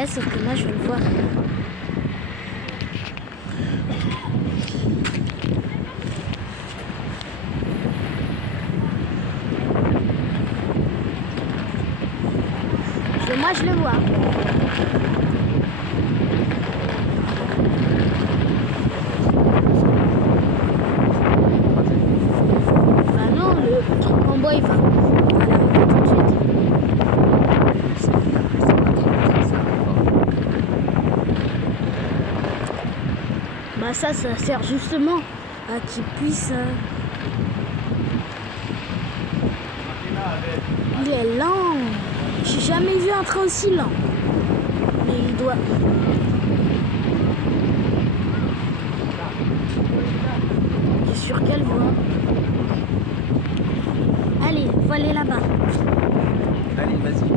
Ouais, sauf que moi je veux le voir. Moi je le vois. Bah non, le truc en bois il va l'arrêter tout de suite. Bah ça sert justement à qu'il puisse... Il est lent. J'ai jamais vu un train aussi lent. Mais il doit... Il est sur quelle voie? Allez, faut aller là-bas. Allez, vas-y.